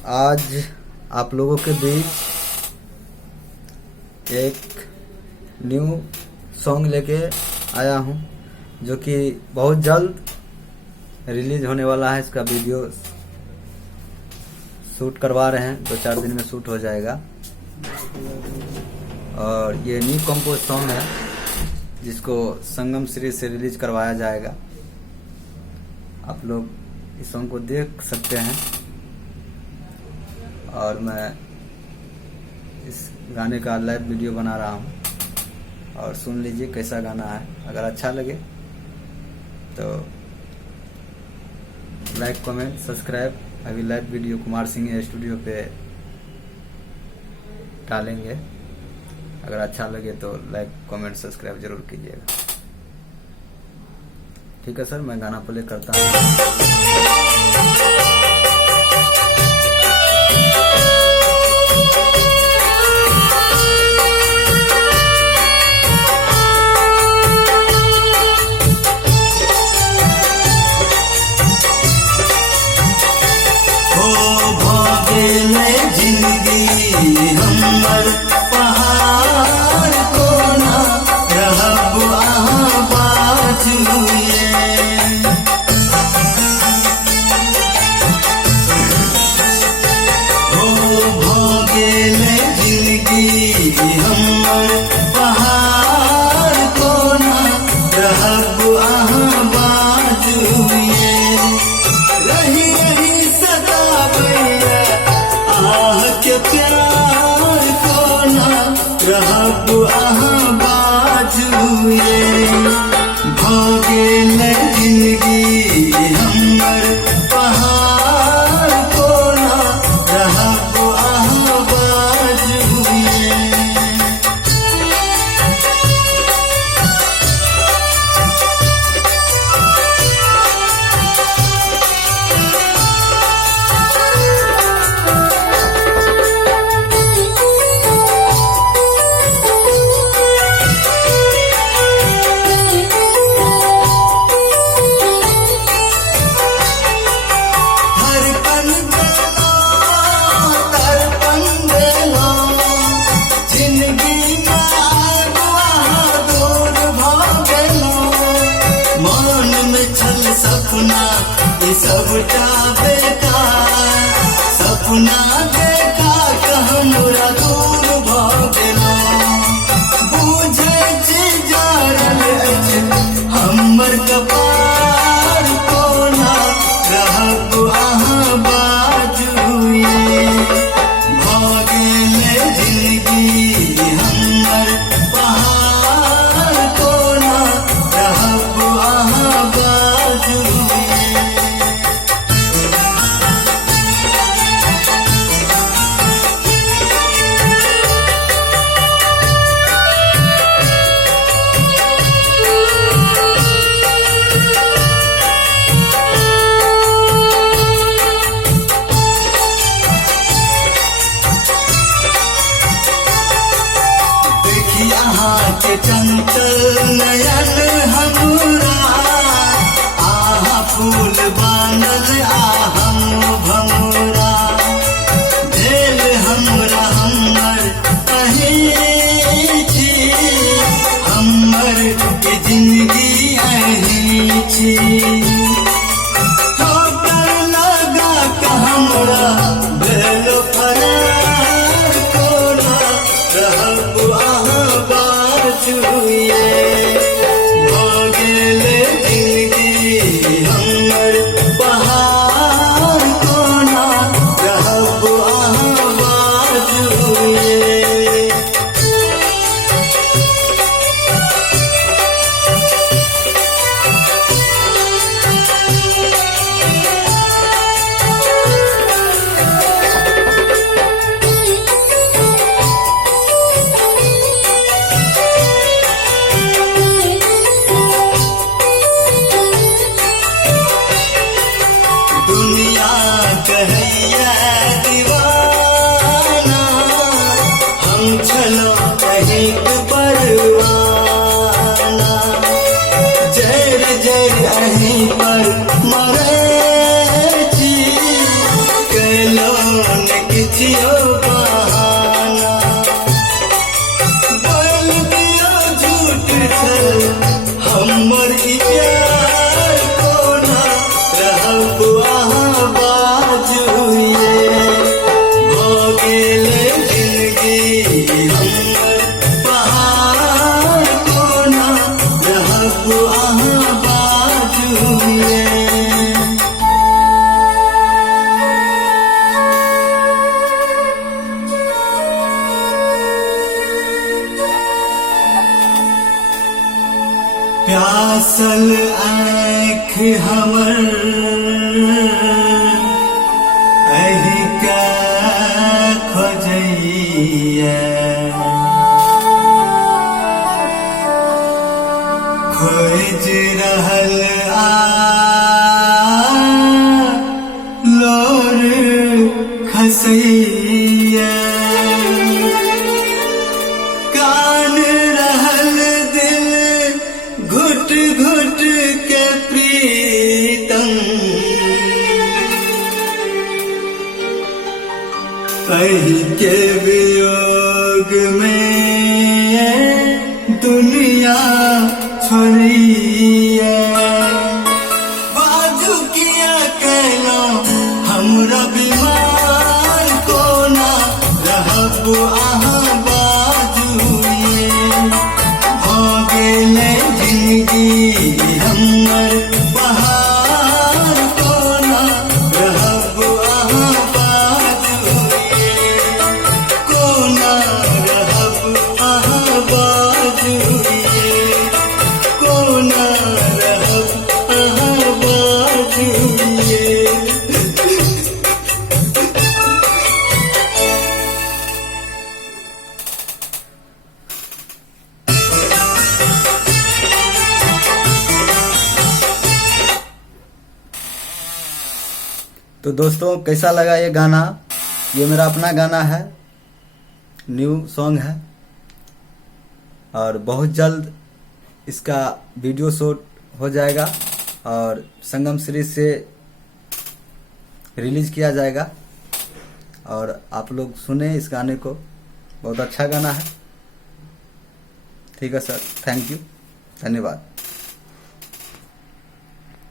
आज आप लोगों के बीच एक न्यू सॉन्ग लेके आया हूँ जो कि बहुत जल्द रिलीज होने वाला है। इसका वीडियो शूट करवा रहे हैं, 2-4 दिन में शूट हो जाएगा। और ये न्यू कंपोज सॉन्ग है जिसको संगम सीरीज से रिलीज करवाया जाएगा। आप लोग इस सॉन्ग को देख सकते हैं और मैं इस गाने का लाइव वीडियो बना रहा हूँ और सुन लीजिए कैसा गाना है। अगर अच्छा लगे तो लाइक, कमेंट, सब्सक्राइब। अभी live video Kumar Singh studio पे डालेंगे। अगर अच्छा लगे तो लाइक, कमेंट, सब्सक्राइब जरूर कीजिएगा। ठीक है सर, मैं गाना प्ले करता हूँ। जिंदगी हमर पहाड़ कोना रहब अहाँ बाजुए। हो गेल जिंदगी हमर पहाड़ कोना रहब अहाँ बाजुए। रही रही सताबैया आह के प्यार कोना रहब अहाँ बाजुए। भागेल जिंदगी हमर पहाड़ कोना रहब अहाँ बाजुए। सपना ये सबटा बेकार, सपना देखा हमरा दूर भऽ गेलौ। बुझै छी जारल अछि हमर कपार कोना रहब अहाँ बाजुए। भऽ गेल जिंदगी हमर पहाड़ कोना रहब अहाँ बाजुए। यहाँ के चंचल नयन हमरा आहा फूल बानल आहम भमरा। भेल हमरा हमर अहीं छी, हमर के जिंदगी अहीं छी। ठोकर लगा के हमरा भेल फरार कोना रहब अहाँ बाजुए। भऽ गेल जिंदगी हमर पहाड़ कोना रहब अहाँ बाजुए। दुनिया कहैया दीवाना, हम छलौ कहिक परवाना। जर जर अहीं पर मरै छी, कैलौ रहल लोर खसैया कान रहल दिल घुट घुट के प्रीतम कहीं के वियोग में दुनिया छोड़िए बाजू किया कहलो हमरा बीमार को ना रहब अहाँ बाजुए हो गेले जिंदगी हमर पहाड़ को ना रहब अहाँ बाजुए को ना रहब अहाँ बाजुए को ना रहब अहाँ बाजुए तो दोस्तों कैसा लगा ये गाना? ये मेरा अपना गाना है, न्यू सॉन्ग है और बहुत जल्द इसका वीडियो शूट हो जाएगा और संगम सीरीज से रिलीज किया जाएगा। और आप लोग सुने इस गाने को, बहुत अच्छा गाना है। ठीक है सर, थैंक यू, धन्यवाद।